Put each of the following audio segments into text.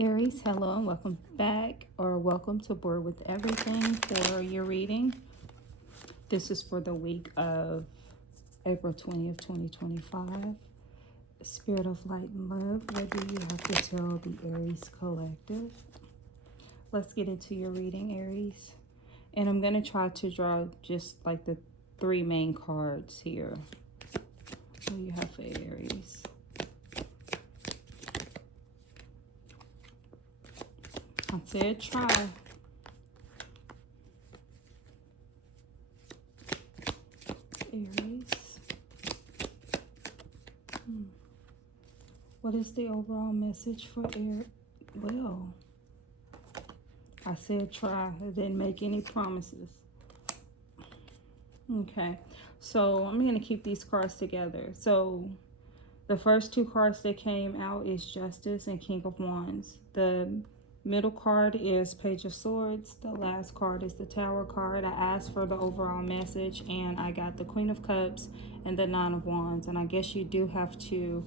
Aries, hello and welcome back, or welcome to Board with Everything for your reading. This is for the week of April 20th, 2025. Spirit of light and love, what do you have to tell the Aries collective? Let's get into your reading, Aries. And I'm going to try to draw just like the three main cards here. What do you have for Aries? I said try. Aries. What is the overall message for Aries? Well, I said try. I didn't make any promises. Okay, so I'm going to keep these cards together. So the first two cards that came out is Justice and King of Wands. The middle card is Page of Swords. The last card is the Tower card. I asked for the overall message and I got the Queen of Cups and the Nine of Wands. And I guess you do have to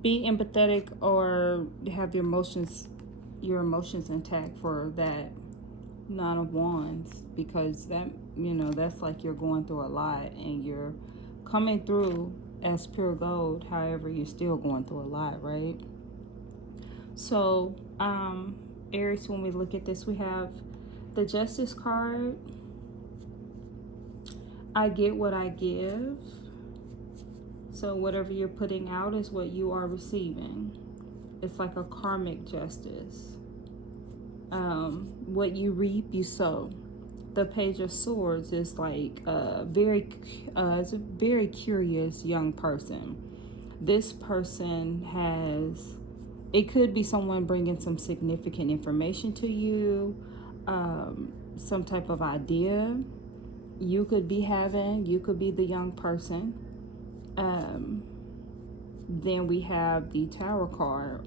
be empathetic or have your emotions intact for that Nine of Wands, because that, that's like you're going through a lot and you're coming through as pure gold. However, you're still going through a lot, right? So Aries, when we look at this, we have the Justice card. I get what I give. So whatever you're putting out is what you are receiving. It's like a karmic justice. What you reap, you sow. The Page of Swords is like it's a very curious young person. This person it could be someone bringing some significant information to you, some type of idea you could be having. You could be the young person. Then we have the Tower card.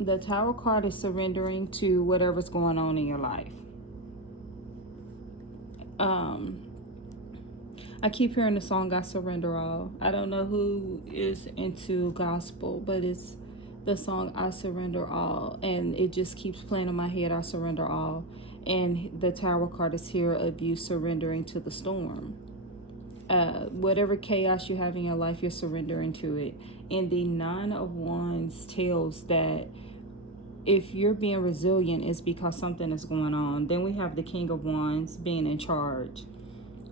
The Tower card is surrendering to whatever's going on in your life. I keep hearing the song I Surrender All. I don't know who is into gospel, but it's the song I Surrender All, and it just keeps playing in my head. I surrender all. And the Tower card is here of you surrendering to the storm. Whatever chaos you have in your life, you're surrendering to it. And the Nine of Wands tells that if you're being resilient, it's because something is going on. Then we have the King of Wands being in charge.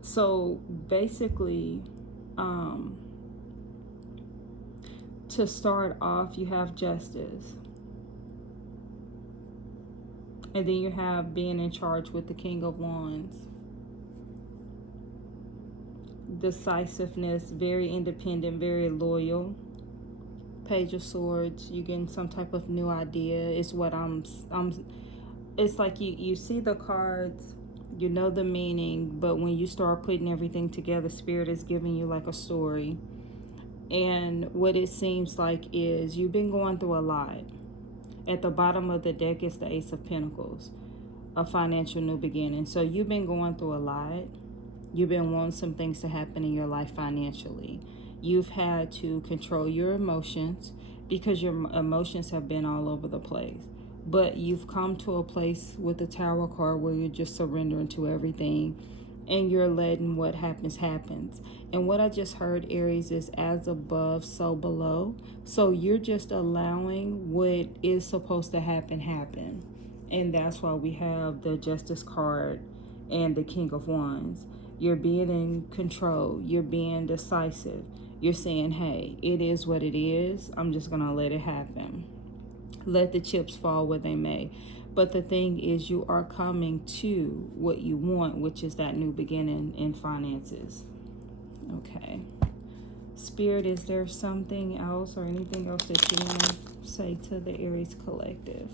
So basically, to start off, you have Justice. And then you have being in charge with the King of Wands. Decisiveness, very independent, very loyal. Page of Swords, you getting some type of new idea is what it's like you see the cards, you know the meaning, but when you start putting everything together, Spirit is giving you like a story. And what it seems like is you've been going through a lot. At the bottom of the deck is the Ace of Pentacles, a financial new beginning. So you've been going through a lot. You've been wanting some things to happen in your life financially. You've had to control your emotions because your emotions have been all over the place. But you've come to a place with the Tower card where you're just surrendering to everything and you're letting what happens. And what I just heard, Aries, is as above, so below. So you're just allowing what is supposed to happen. And that's why we have the Justice card and the King of Wands. You're being in control. You're being decisive. You're saying, hey, it is what it is. I'm just going to let it happen. Let the chips fall where they may. But the thing is, you are coming to what you want, which is that new beginning in finances. Okay. Spirit, is there something else or anything else that you want to say to the Aries collective?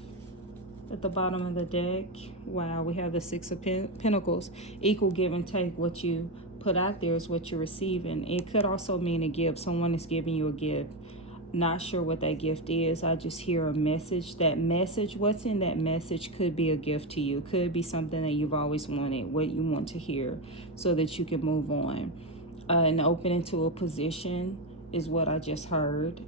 At the bottom of the deck, wow, we have the Six of Pentacles. Equal give and take. What you put out there is what you're receiving. It could also mean a gift. Someone is giving you a gift. Not sure what that gift is. I just hear a message. That message, what's in that message could be a gift to you. Could be something that you've always wanted, what you want to hear so that you can move on. an opening to a position is what I just heard.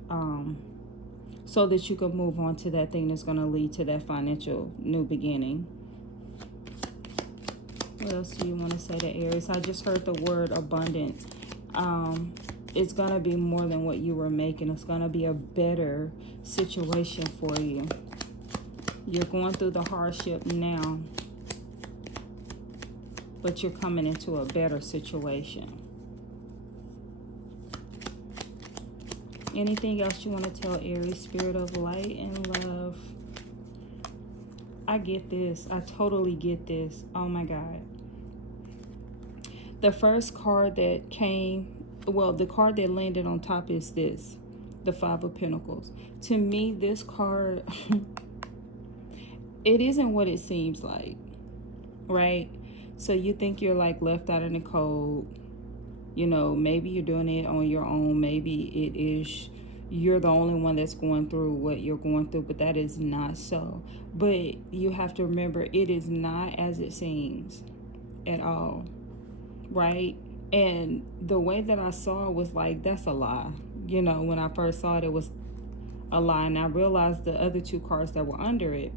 So that you can move on to that thing that's going to lead to that financial new beginning. What else do you want to say to Aries? I just heard the word abundant. It's going to be more than what you were making. It's going to be a better situation for you. You're going through the hardship now, but you're coming into a better situation. Anything else you want to tell Aries? Spirit of light and love. I get this. I totally get this. Oh my God. The first card that came, well, the card that landed on top is this, the Five of Pentacles. To me, this card, it isn't what it seems like, right? So you think you're like left out in the cold. You know, maybe you're doing it on your own. Maybe it is you're the only one that's going through what you're going through, but that is not so. But you have to remember, it is not as it seems at all, right? And the way that I saw it was like, that's a lie. You know, when I first saw it, it was a lie. And I realized the other two cards that were under it.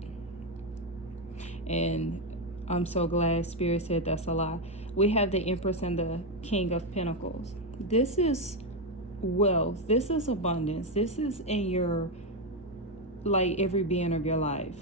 And I'm so glad Spirit said that's a lie. We have the Empress and the King of Pentacles. This is wealth. This is abundance. This is in your, like, every being of your life.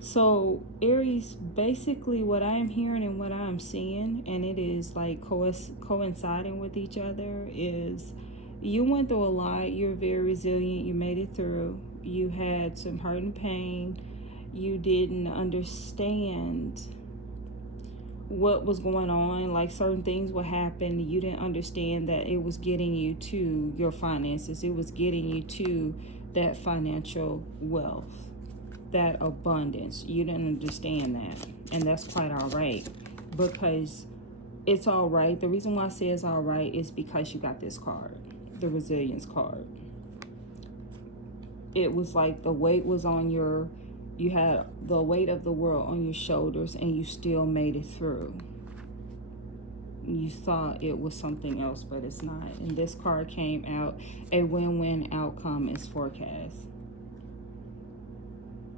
So Aries, basically what I am hearing and what I am seeing, and it is like coinciding with each other, is you went through a lot. You're very resilient. You made it through. You had some hurt and pain. You didn't understand what was going on. Like, certain things would happen. You didn't understand that it was getting you to your finances. It was getting you to that financial wealth, that abundance. You didn't understand that. And that's quite all right, because it's all right. The reason why I say it's all right is because you got this card, the resilience card. It was like the weight was on your, you had the weight of the world on your shoulders, and you still made it through. You thought it was something else, but it's not. And this card came out, a win-win outcome is forecast.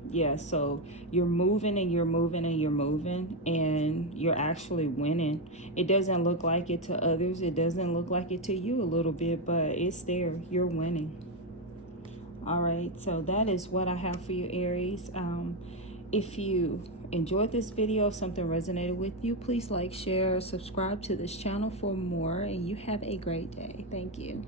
Yeah, so you're moving and you're moving and you're moving, and you're actually winning. It doesn't look like it to others. It doesn't look like it to you a little bit, but it's there. You're winning. All right, so that is what I have for you, Aries. If you enjoyed this video, if something resonated with you, please like, share, subscribe to this channel for more, and you have a great day. Thank you.